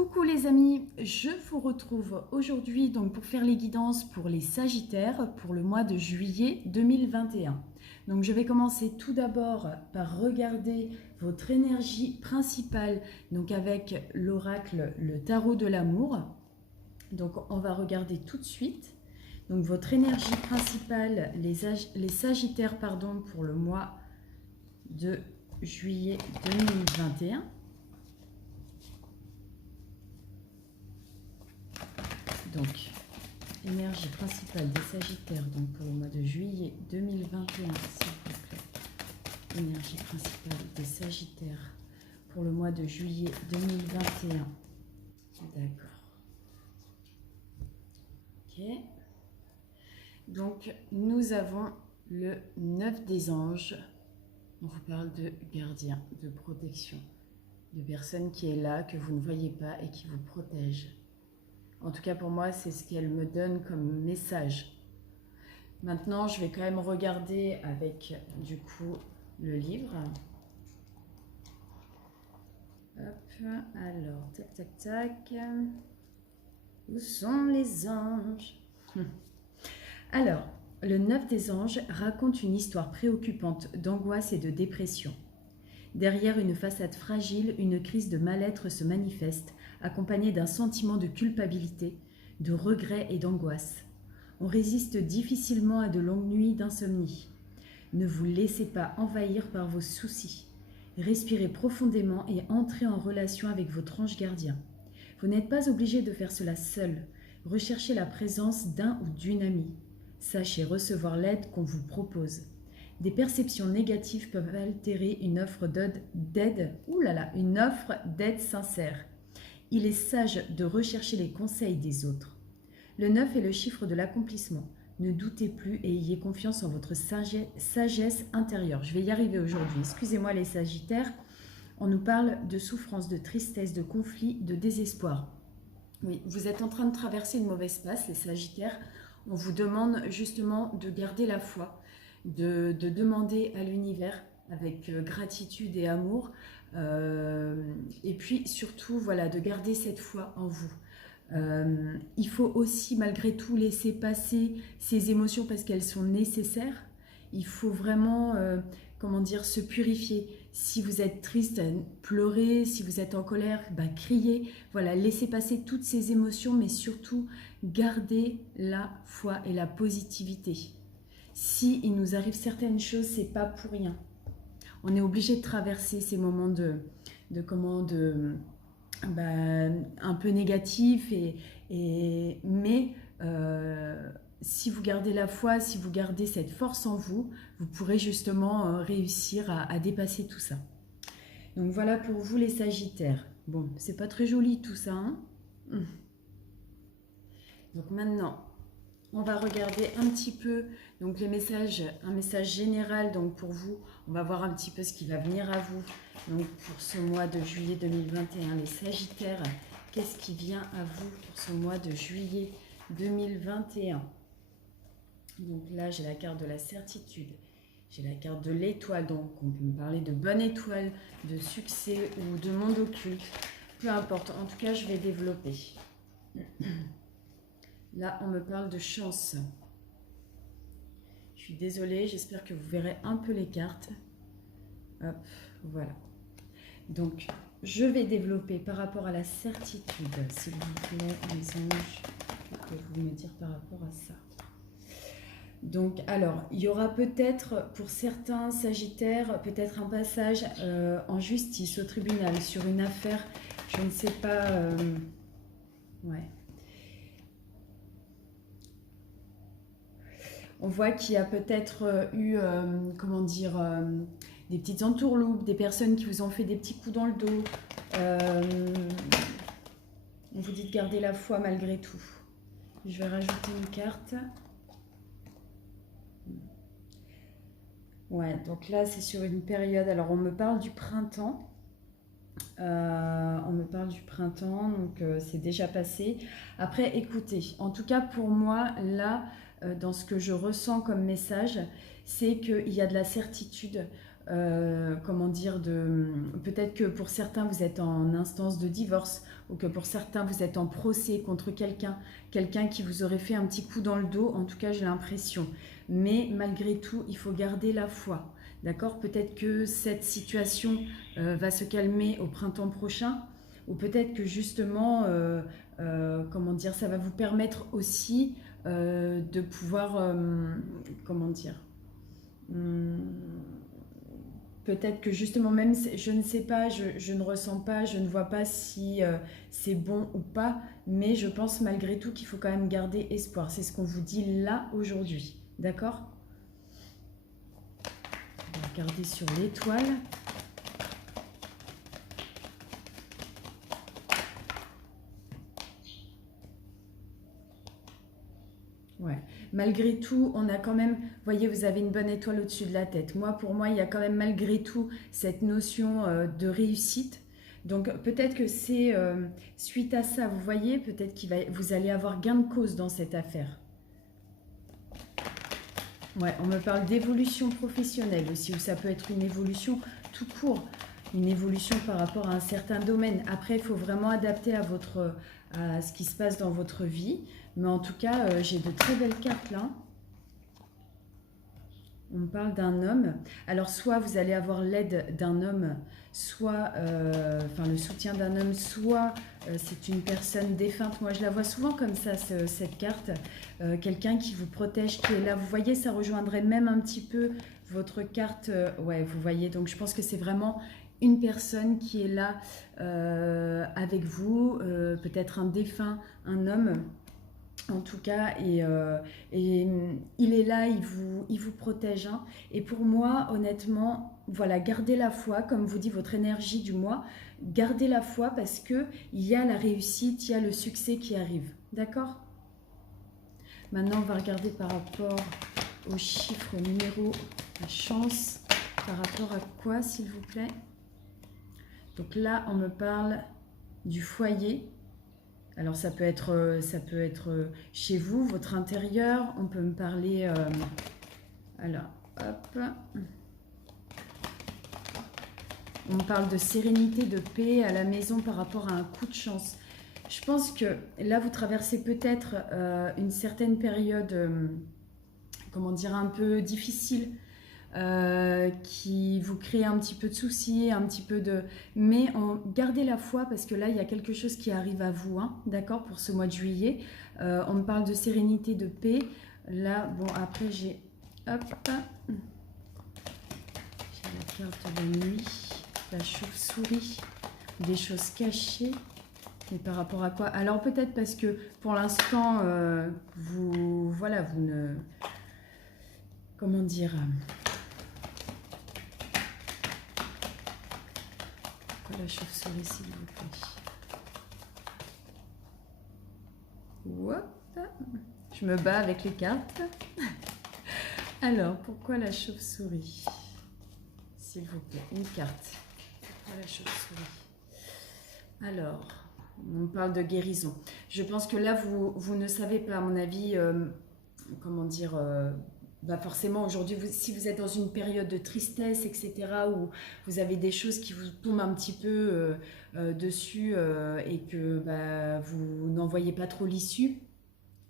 Coucou les amis, je vous retrouve aujourd'hui donc pour faire les guidances pour les Sagittaires pour le mois de juillet 2021. Donc je vais commencer tout d'abord par regarder votre énergie principale donc avec l'oracle, le tarot de l'amour. Donc on va regarder tout de suite. Donc votre énergie principale, les Sagittaires pardon, pour le mois de juillet 2021. Donc, énergie principale des Sagittaires donc pour le mois de juillet 2021, s'il vous plaît. Énergie principale des Sagittaires pour le mois de juillet 2021. D'accord. Ok. Donc, nous avons le 9 des anges. On vous parle de gardien, de protection, de personne qui est là, que vous ne voyez pas et qui vous protège. En tout cas, pour moi, c'est ce qu'elle me donne comme message. Maintenant, je vais quand même regarder avec, du coup, le livre. Hop, alors, tac, tac, tac. Où sont les anges? Alors, le 9 des anges raconte une histoire préoccupante d'angoisse et de dépression. Derrière une façade fragile, une crise de mal-être se manifeste, accompagnée d'un sentiment de culpabilité, de regret et d'angoisse. On résiste difficilement à de longues nuits d'insomnie. Ne vous laissez pas envahir par vos soucis. Respirez profondément et entrez en relation avec votre ange gardien. Vous n'êtes pas obligé de faire cela seul. Recherchez la présence d'un ou d'une amie. Sachez recevoir l'aide qu'on vous propose. Des perceptions négatives peuvent altérer une offre d'aide, une offre d'aide sincère. Il est sage de rechercher les conseils des autres. Le 9 est le chiffre de l'accomplissement. Ne doutez plus et ayez confiance en votre sagesse intérieure. Je vais y arriver aujourd'hui. Excusez-moi les Sagittaires. On nous parle de souffrance, de tristesse, de conflit, de désespoir. Oui, vous êtes en train de traverser une mauvaise passe, les Sagittaires. On vous demande justement de garder la foi, de demander à l'univers avec gratitude et amour, et puis surtout voilà, de garder cette foi en vous. Il faut aussi malgré tout laisser passer ces émotions parce qu'elles sont nécessaires. Il faut vraiment se purifier. Si vous êtes triste, pleurez. Si vous êtes en colère, criez. Voilà, laissez passer toutes ces émotions, mais surtout gardez la foi et la positivité. Si il nous arrive certaines choses, c'est pas pour rien. On est obligé de traverser ces moments un peu négatifs, mais si vous gardez la foi, si vous gardez cette force en vous, vous pourrez justement réussir à dépasser tout ça. Donc voilà pour vous les Sagittaires. Bon, c'est pas très joli tout ça, hein? Donc maintenant, on va regarder un petit peu donc les messages, un message général donc pour vous. On va voir un petit peu ce qui va venir à vous. Donc pour ce mois de juillet 2021, les Sagittaires, qu'est-ce qui vient à vous pour ce mois de juillet 2021? Donc là, j'ai la carte de la certitude. J'ai la carte de l'étoile, donc on peut me parler de bonne étoile, de succès ou de monde occulte. Peu importe, en tout cas, je vais développer. Là, on me parle de chance. Je suis désolée, j'espère que vous verrez un peu les cartes. Hop, voilà. Donc, je vais développer par rapport à la certitude, s'il vous plaît, les anges. Que vous me dire par rapport à ça. Donc, alors, il y aura peut-être, pour certains Sagittaires, peut-être un passage en justice, au tribunal, sur une affaire, je ne sais pas... ouais. On voit qu'il y a peut-être eu, des petites entourloupes, des personnes qui vous ont fait des petits coups dans le dos. On vous dit de garder la foi malgré tout. Je vais rajouter une carte. Ouais, donc là, c'est sur une période... Alors, on me parle du printemps. Donc c'est déjà passé. Après, écoutez, en tout cas pour moi, là, dans ce que je ressens comme message, c'est qu'il y a de la certitude. comment dire, peut-être que pour certains vous êtes en instance de divorce ou que pour certains vous êtes en procès contre quelqu'un qui vous aurait fait un petit coup dans le dos, en tout cas j'ai l'impression. Mais malgré tout, il faut garder la foi, d'accord? Peut-être que cette situation va se calmer au printemps prochain ou peut-être que justement, comment dire, ça va vous permettre aussi de pouvoir, comment dire, peut-être que justement même, je ne sais pas, je ne ressens pas, je ne vois pas si c'est bon ou pas, mais je pense malgré tout qu'il faut quand même garder espoir. C'est ce qu'on vous dit là aujourd'hui, d'accord? On va regarder sur l'étoile. Ouais. Malgré tout, on a quand même, vous voyez, vous avez une bonne étoile au-dessus de la tête. Moi, pour moi, il y a quand même malgré tout cette notion de réussite. Donc peut-être que c'est suite à ça, vous voyez, peut-être vous allez avoir gain de cause dans cette affaire. Ouais, on me parle d'évolution professionnelle aussi, ou ça peut être une évolution tout court, une évolution par rapport à un certain domaine. Après, il faut vraiment adapter à ce qui se passe dans votre vie. Mais en tout cas, j'ai de très belles cartes là. On me parle d'un homme. Alors, soit vous allez avoir l'aide d'un homme, soit enfin, le soutien d'un homme, soit c'est une personne défunte. Moi, je la vois souvent comme ça, cette carte. Quelqu'un qui vous protège, qui est là. Vous voyez, ça rejoindrait même un petit peu votre carte. Ouais, vous voyez. Donc, je pense que c'est vraiment une personne qui est là avec vous. Peut-être un défunt, un homme. En tout cas, et il est là, il vous protège. Hein. Et pour moi, honnêtement, voilà, gardez la foi, comme vous dit votre énergie du mois, gardez la foi parce qu'il y a la réussite, il y a le succès qui arrive. D'accord? Maintenant, on va regarder par rapport aux chiffres, aux numéros, la chance, par rapport à quoi, s'il vous plaît? Donc là, on me parle du foyer. Alors ça peut être chez vous, votre intérieur. On peut me parler... alors, hop. On me parle de sérénité, de paix à la maison par rapport à un coup de chance. Je pense que là, vous traversez peut-être une certaine période, comment dire, un peu difficile. Qui vous crée un petit peu de soucis, un petit peu de... Mais gardez la foi parce que là, il y a quelque chose qui arrive à vous, hein, d'accord, pour ce mois de juillet. On me parle de sérénité, de paix. Là, bon, après, j'ai... Hop. J'ai la carte de nuit, la chauve-souris, des choses cachées. Mais par rapport à quoi? Alors, peut-être parce que pour l'instant, voilà, vous ne... Comment dire? La chauve-souris, s'il vous plaît. Hop. Je me bats avec les cartes. Alors, pourquoi la chauve-souris? S'il vous plaît, une carte. Pourquoi la chauve-souris? Alors, on me parle de guérison. Je pense que là, vous ne savez pas, à mon avis, comment dire... bah forcément, aujourd'hui, si vous êtes dans une période de tristesse, etc., où vous avez des choses qui vous tombent un petit peu dessus et que bah, vous n'en voyez pas trop l'issue,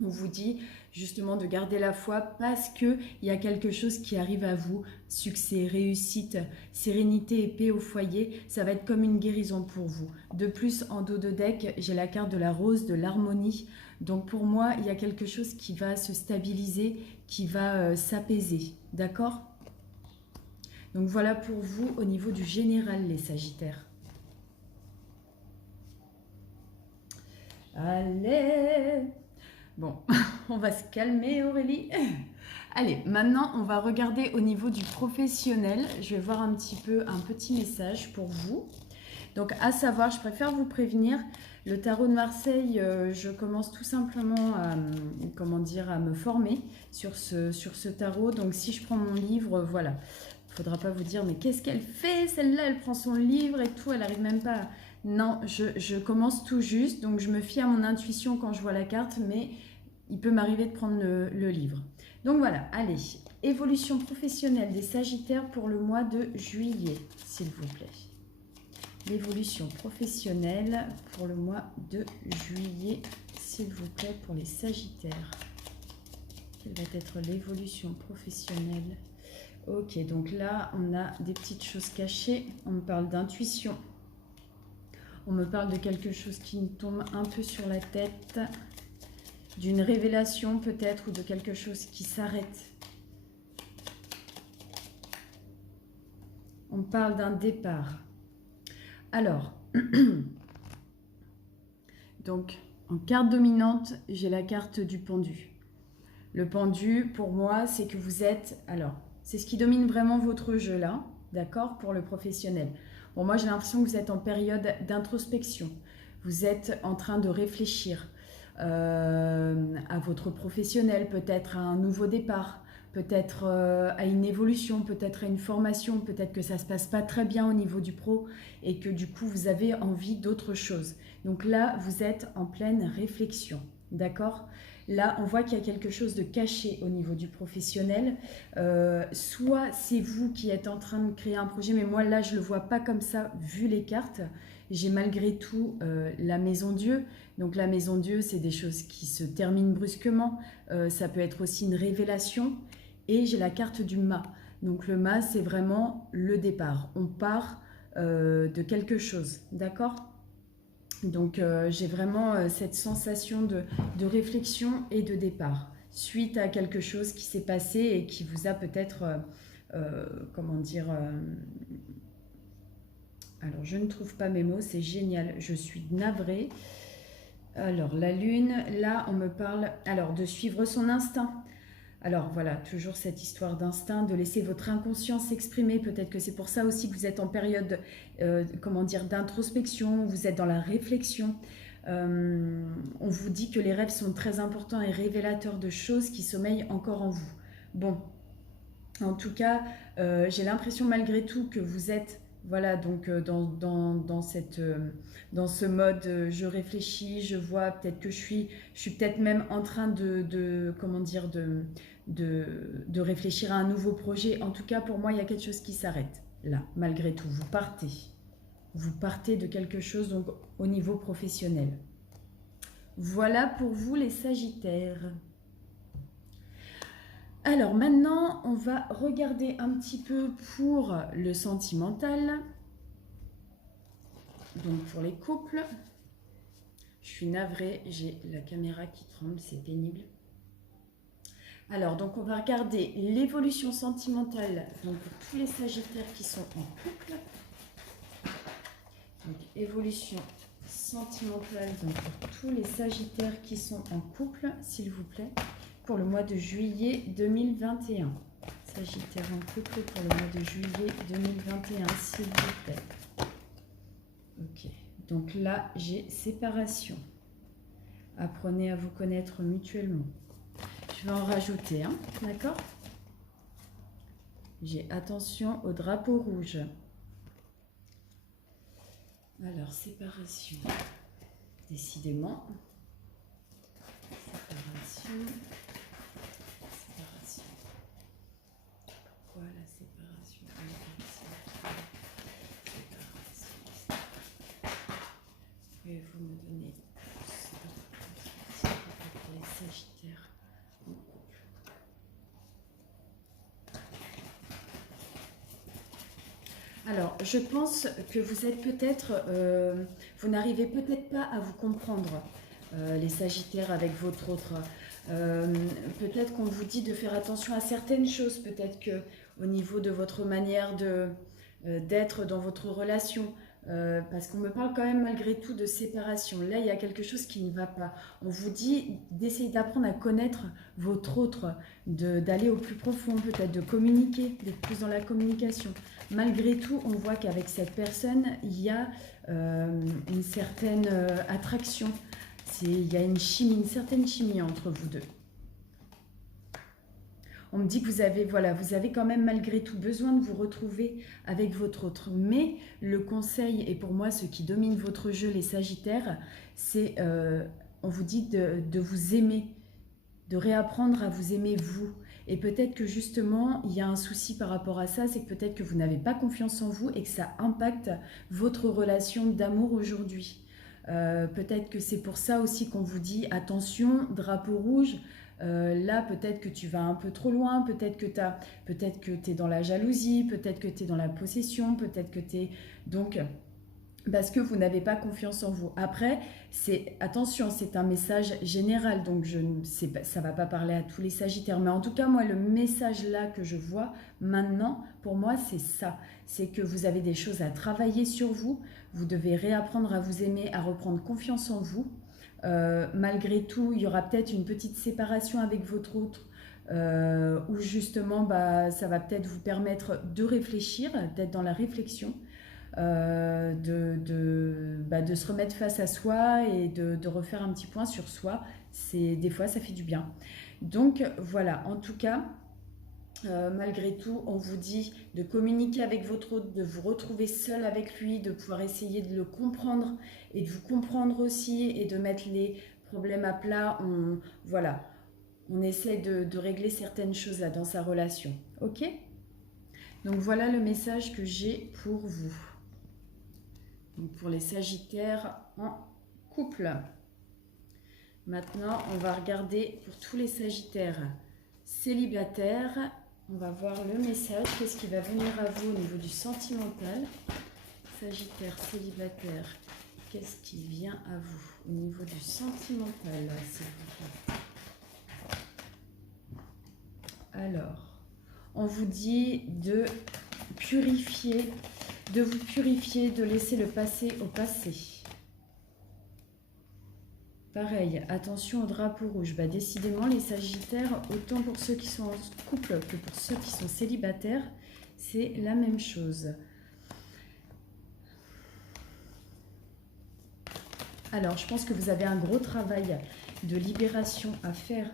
on vous dit justement de garder la foi parce qu'il y a quelque chose qui arrive à vous, succès, réussite, sérénité et paix au foyer, ça va être comme une guérison pour vous. De plus, en dos de deck, j'ai la carte de la rose, de l'harmonie. Donc pour moi, il y a quelque chose qui va se stabiliser, qui va s'apaiser, d'accord? Donc voilà pour vous au niveau du général, les Sagittaires. Allez! Bon, on va se calmer Aurélie. Allez, maintenant on va regarder au niveau du professionnel. Je vais voir un petit message pour vous. Donc à savoir, je préfère vous prévenir, le tarot de Marseille, je commence tout simplement à, comment dire, à me former sur ce tarot. Donc si je prends mon livre, voilà, il ne faudra pas vous dire mais qu'est-ce qu'elle fait celle-là, elle prend son livre et tout, elle n'arrive même pas à... Non, je commence tout juste, donc je me fie à mon intuition quand je vois la carte, mais il peut m'arriver de prendre le livre. Donc voilà, allez, évolution professionnelle des Sagittaires pour le mois de juillet, s'il vous plaît. L'évolution professionnelle pour le mois de juillet, s'il vous plaît, pour les Sagittaires. Quelle va être l'évolution professionnelle? Ok, donc là, on a des petites choses cachées. On me parle d'intuition. On me parle de quelque chose qui me tombe un peu sur la tête. D'une révélation peut-être, ou de quelque chose qui s'arrête. On me parle d'un départ. Alors, donc, en carte dominante, j'ai la carte du pendu. Le pendu, pour moi, c'est que vous êtes... Alors, c'est ce qui domine vraiment votre jeu là, d'accord, pour le professionnel. Bon, moi, j'ai l'impression que vous êtes en période d'introspection. Vous êtes en train de réfléchir à votre professionnel, peut-être à un nouveau départ, peut-être à une évolution, peut-être à une formation, peut-être que ça ne se passe pas très bien au niveau du pro et que du coup, vous avez envie d'autre chose. Donc là, vous êtes en pleine réflexion, d'accord ? Là, on voit qu'il y a quelque chose de caché au niveau du professionnel. Soit c'est vous qui êtes en train de créer un projet, mais moi là, je ne le vois pas comme ça, vu les cartes. J'ai malgré tout la maison Dieu. Donc la maison Dieu, c'est des choses qui se terminent brusquement. Ça peut être aussi une révélation. Et j'ai la carte du mât. Donc le mât, c'est vraiment le départ. On part de quelque chose, d'accord ? Donc j'ai vraiment cette sensation de réflexion et de départ suite à quelque chose qui s'est passé et qui vous a peut-être, comment dire, alors je ne trouve pas mes mots, c'est génial, je suis navrée. Alors la lune, là on me parle alors de suivre son instinct. Alors voilà, toujours cette histoire d'instinct, de laisser votre inconscient s'exprimer. Peut-être que c'est pour ça aussi que vous êtes en période, comment dire, d'introspection, vous êtes dans la réflexion. On vous dit que les rêves sont très importants et révélateurs de choses qui sommeillent encore en vous. Bon, en tout cas, j'ai l'impression malgré tout que vous êtes, voilà, donc dans ce mode, je réfléchis, je vois peut-être que je suis peut-être même en train comment dire, de réfléchir à un nouveau projet. En tout cas, pour moi, il y a quelque chose qui s'arrête là, malgré tout. Vous partez de quelque chose donc au niveau professionnel. Voilà pour vous les Sagittaires. Alors maintenant, on va regarder un petit peu pour le sentimental. Donc pour les couples. Je suis navrée, j'ai la caméra qui tremble, c'est pénible. Alors, donc on va regarder l'évolution sentimentale donc pour tous les Sagittaires qui sont en couple. Donc, évolution sentimentale donc pour tous les Sagittaires qui sont en couple, s'il vous plaît, pour le mois de juillet 2021. Sagittaire en couple pour le mois de juillet 2021, s'il vous plaît. Ok, donc là, j'ai séparation. Apprenez à vous connaître mutuellement. Je vais en rajouter un, d'accord? J'ai attention au drapeau rouge. Alors, séparation. Décidément. Séparation. Séparation. Pourquoi la séparation? Séparation. Pouvez-vous me donner les Sagittaires en couple? Alors, je pense que vous êtes peut-être, vous n'arrivez peut-être pas à vous comprendre, les Sagittaires avec votre autre. Peut-être qu'on vous dit de faire attention à certaines choses, peut-être que au niveau de votre manière d'être dans votre relation, parce qu'on me parle quand même malgré tout de séparation. Là, il y a quelque chose qui ne va pas. On vous dit d'essayer d'apprendre à connaître votre autre, d'aller au plus profond, peut-être de communiquer, d'être plus dans la communication. Malgré tout, on voit qu'avec cette personne, il y a une certaine attraction. Il y a une chimie, une certaine chimie entre vous deux. On me dit que vous avez quand même malgré tout besoin de vous retrouver avec votre autre. Mais le conseil, et pour moi ce qui domine votre jeu, les Sagittaires, c'est, on vous dit de vous aimer de réapprendre à vous aimer vous. Et peut-être que justement, il y a un souci par rapport à ça, c'est que peut-être que vous n'avez pas confiance en vous et que ça impacte votre relation d'amour aujourd'hui. Peut-être que c'est pour ça aussi qu'on vous dit attention, drapeau rouge. Là, peut-être que tu vas un peu trop loin, peut-être que tu es dans la jalousie, peut-être que tu es dans la possession, peut-être que tu es... Donc, parce que vous n'avez pas confiance en vous. Après, attention, c'est un message général, donc ça ne va pas parler à tous les Sagittaires. Mais en tout cas, moi, le message là que je vois maintenant, pour moi, c'est ça. C'est que vous avez des choses à travailler sur vous. Vous devez réapprendre à vous aimer, à reprendre confiance en vous. Malgré tout, il y aura peut-être une petite séparation avec votre autre, où justement, ça va peut-être vous permettre de réfléchir, d'être dans la réflexion. De se remettre face à soi et de refaire un petit point sur soi. Des fois, ça fait du bien. Donc voilà, en tout cas, malgré tout, on vous dit de communiquer avec votre hôte, de vous retrouver seul avec lui, de pouvoir essayer de le comprendre et de vous comprendre aussi et de mettre les problèmes à plat. Voilà, on essaie de régler certaines choses là dans sa relation. Ok ? Donc voilà le message que j'ai pour vous. Donc pour les Sagittaires en couple. Maintenant, on va regarder pour tous les Sagittaires célibataires. On va voir le message. Qu'est-ce qui va venir à vous au niveau du sentimental? Sagittaire célibataire, qu'est-ce qui vient à vous au niveau du sentimental, s'il vous plaît? Alors, on vous dit de purifier, de vous purifier, de laisser le passé au passé. Pareil, attention au drapeau rouge. Décidément, les Sagittaires, autant pour ceux qui sont en couple que pour ceux qui sont célibataires, c'est la même chose. Alors, je pense que vous avez un gros travail de libération à faire.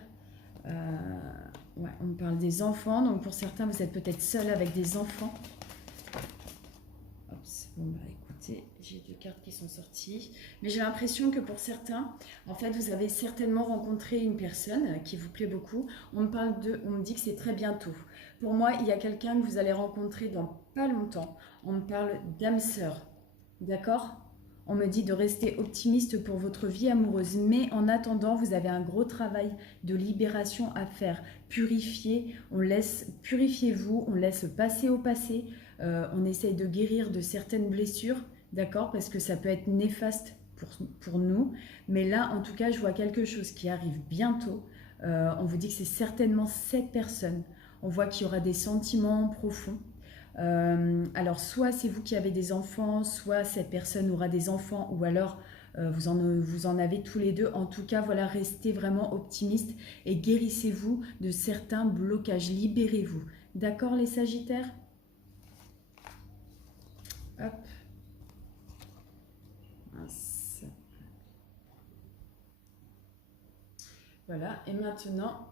Ouais, on parle des enfants. Donc, pour certains, vous êtes peut-être seul avec des enfants. Bon, écoutez, j'ai 2 cartes qui sont sorties. Mais j'ai l'impression que pour certains, en fait, vous avez certainement rencontré une personne qui vous plaît beaucoup. On me dit que c'est très bientôt. Pour moi, il y a quelqu'un que vous allez rencontrer dans pas longtemps. On me parle d'âme sœur. D'accord ? On me dit de rester optimiste pour votre vie amoureuse. Mais en attendant, vous avez un gros travail de libération à faire. Purifiez-vous, on laisse passer au passé. On essaye de guérir de certaines blessures, d'accord, parce que ça peut être néfaste pour nous. Mais là, en tout cas, je vois quelque chose qui arrive bientôt. On vous dit que c'est certainement cette personne. On voit qu'il y aura des sentiments profonds. Alors, soit c'est vous qui avez des enfants, soit cette personne aura des enfants, ou alors vous en avez tous les deux. En tout cas, voilà, restez vraiment optimiste et guérissez-vous de certains blocages. Libérez-vous. D'accord, les Sagittaires ? Hop. Mince. Voilà, et maintenant,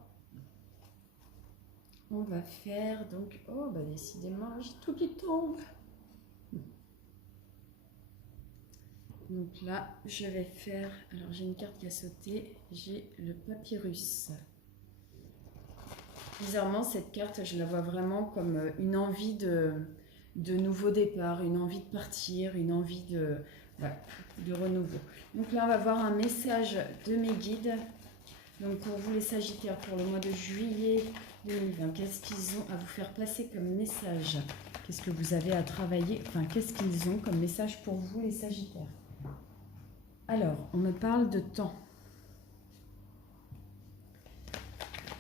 on va faire donc... Oh, décidément, j'ai tout qui tombe. Donc là, je vais faire... Alors, j'ai une carte qui a sauté. J'ai le papyrus. Bizarrement, cette carte, je la vois vraiment comme une envie de nouveau départ, une envie de partir, une envie de renouveau. Donc là, on va voir un message de mes guides. Donc pour vous les Sagittaires, pour le mois de juillet 2020, qu'est-ce qu'ils ont à vous faire passer comme message? Qu'est-ce que vous avez à travailler? Enfin, qu'est-ce qu'ils ont comme message pour vous les Sagittaires? Alors, on me parle de temps.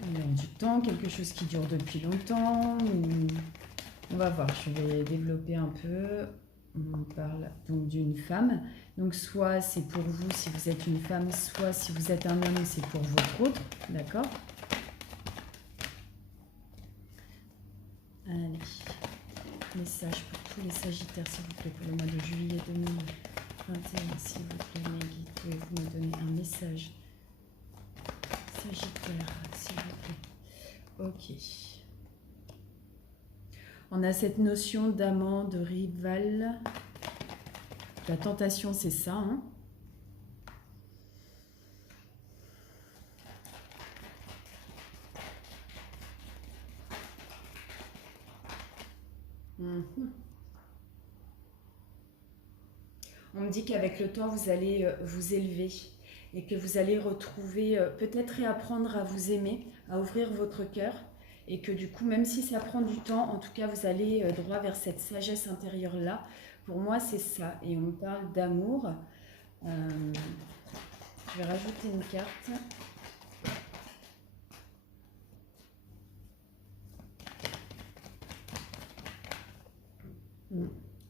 Alors, du temps, quelque chose qui dure depuis longtemps. On va voir, je vais développer un peu. On parle donc d'une femme. Donc soit c'est pour vous si vous êtes une femme, soit si vous êtes un homme, c'est pour votre autre. D'accord? Allez. Message pour tous les Sagittaires, s'il vous plaît, pour le mois de juillet 2021. S'il vous plaît, mes guides, pouvez-vous me donner un message? Sagittaire, s'il vous plaît. Ok. On a cette notion d'amant, de rival. La tentation, c'est ça. Hein, Mhm. On me dit qu'avec le temps, vous allez vous élever et que vous allez retrouver, peut-être réapprendre à vous aimer, à ouvrir votre cœur et que du coup, même si ça prend du temps, en tout cas, vous allez droit vers cette sagesse intérieure-là. Pour moi, c'est ça. Et on me parle d'amour. Je vais rajouter une carte.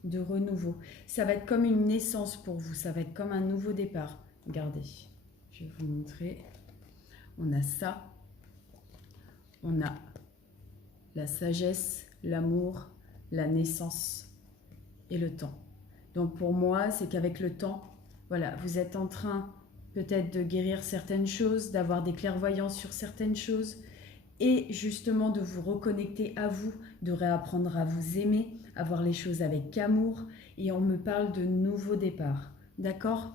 De renouveau. Ça va être comme une naissance pour vous, ça va être comme un nouveau départ. Regardez, je vais vous montrer. On a ça, on a la sagesse, l'amour, la naissance et le temps. Donc pour moi, c'est qu'avec le temps, voilà, vous êtes en train peut-être de guérir certaines choses, d'avoir des clairvoyances sur certaines choses et justement de vous reconnecter à vous, de réapprendre à vous aimer, à voir les choses avec amour. Et on me parle de nouveau départ. D'accord?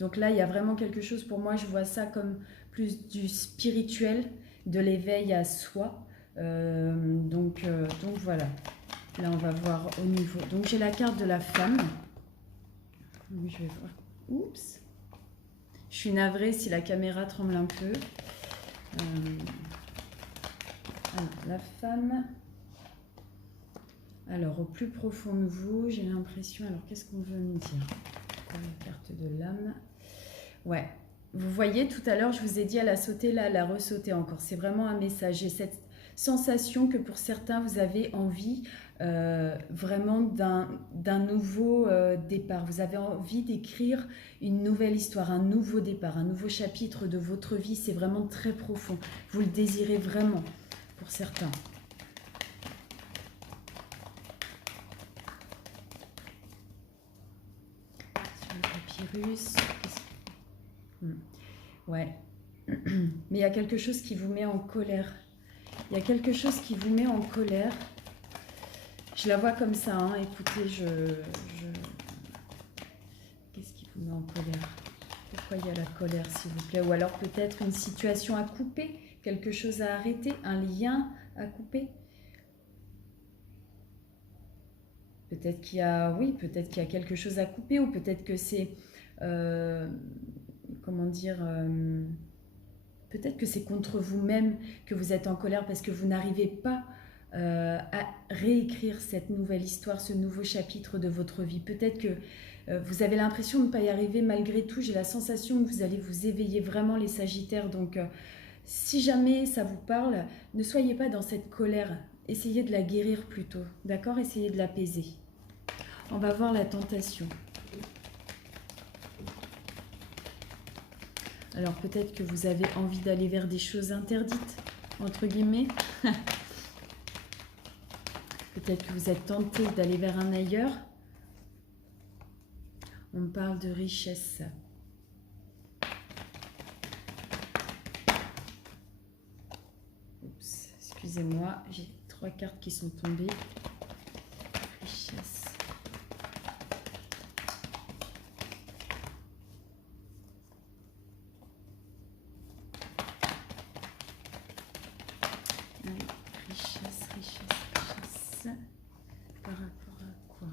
Donc là, il y a vraiment quelque chose, pour moi, je vois ça comme plus du spirituel, de l'éveil à soi. Donc voilà. Là, on va voir au niveau. Donc j'ai la carte de la femme. Je vais voir. Oups. Je suis navrée si la caméra tremble un peu. Alors, la femme. Alors, au plus profond de vous, j'ai l'impression... Alors, qu'est-ce qu'on veut me dire? La carte de l'âme. Ouais. Vous voyez, tout à l'heure, je vous ai dit, elle a sauté là, elle a ressauté encore. C'est vraiment un message. J'ai cette sensation que pour certains, vous avez envie vraiment d'un nouveau départ. Vous avez envie d'écrire une nouvelle histoire, un nouveau départ, un nouveau chapitre de votre vie. C'est vraiment très profond. Vous le désirez vraiment, pour certains. Sur le papyrus. Ouais. Mais il y a quelque chose qui vous met en colère. Il y a quelque chose qui vous met en colère. Je la vois comme ça, hein. Écoutez, qu'est-ce qui vous met en colère? Pourquoi il y a la colère, s'il vous plaît? Ou alors peut-être une situation à couper, quelque chose à arrêter, un lien à couper? Peut-être qu'il y a, oui, peut-être qu'il y a quelque chose à couper, ou peut-être que c'est, comment dire, peut-être que c'est contre vous-même que vous êtes en colère parce que vous n'arrivez pas à réécrire cette nouvelle histoire, ce nouveau chapitre de votre vie. Peut-être que vous avez l'impression de ne pas y arriver malgré tout. J'ai la sensation que vous allez vous éveiller vraiment, les Sagittaires. Donc, si jamais ça vous parle, ne soyez pas dans cette colère. Essayez de la guérir plutôt, d'accord? Essayez de l'apaiser. On va voir la tentation. Alors peut-être que vous avez envie d'aller vers des choses interdites, entre guillemets. Peut-être que vous êtes tenté d'aller vers un ailleurs. On parle de richesse. Oups, excusez-moi, j'ai 3 cartes qui sont tombées. Richesse. Richesse. Par rapport à quoi?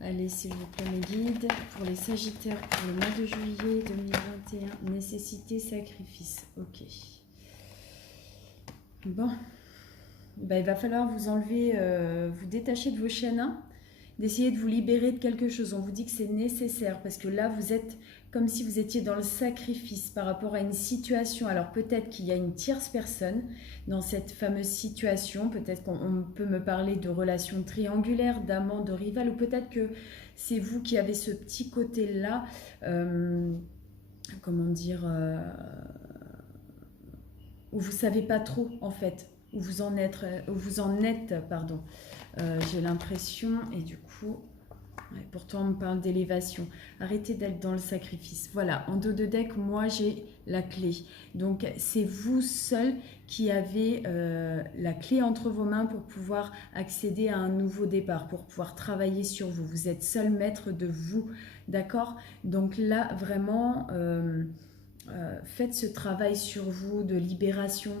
Allez, s'il vous plaît, mes guides. Pour les Sagittaires, pour le mois de juillet 2021, nécessité, sacrifice. Ok. Bon. Ben, il va falloir vous enlever, vous détacher de vos chaînes, hein, d'essayer de vous libérer de quelque chose. On vous dit que c'est nécessaire parce que là, vous êtes comme si vous étiez dans le sacrifice par rapport à une situation. Alors peut-être qu'il y a une tierce personne dans cette fameuse situation. Peut-être qu'on peut me parler de relations triangulaires, d'amants, de rivales, ou peut-être que c'est vous qui avez ce petit côté-là, comment dire, où vous ne savez pas trop en fait. Où vous en êtes, pardon. J'ai l'impression, et du coup, ouais, pourtant on me parle d'élévation. Arrêtez d'être dans le sacrifice. Voilà, en dos de deck, moi j'ai la clé. Donc c'est vous seul qui avez la clé entre vos mains pour pouvoir accéder à un nouveau départ, pour pouvoir travailler sur vous. Vous êtes seul maître de vous, d'accord? Donc là, vraiment, faites ce travail sur vous de libération,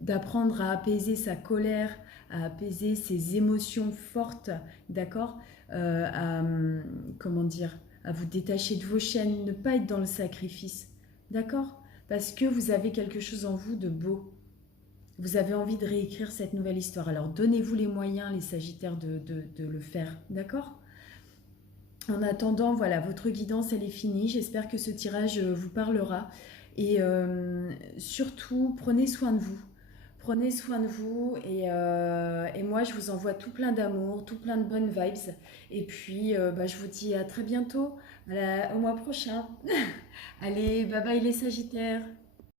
d'apprendre à apaiser sa colère, à apaiser ses émotions fortes, d'accord, comment dire, à vous détacher de vos chaînes, ne pas être dans le sacrifice, d'accord, parce que vous avez quelque chose en vous de beau. Vous avez envie de réécrire cette nouvelle histoire. Alors donnez-vous les moyens, les Sagittaires, de le faire, d'accord? En attendant, voilà, votre guidance, elle est finie. J'espère que ce tirage vous parlera. Et surtout, prenez soin de vous. Prenez soin de vous. Et moi, je vous envoie tout plein d'amour, tout plein de bonnes vibes. Et puis, je vous dis à très bientôt, au mois prochain. Allez, bye bye les Sagittaires.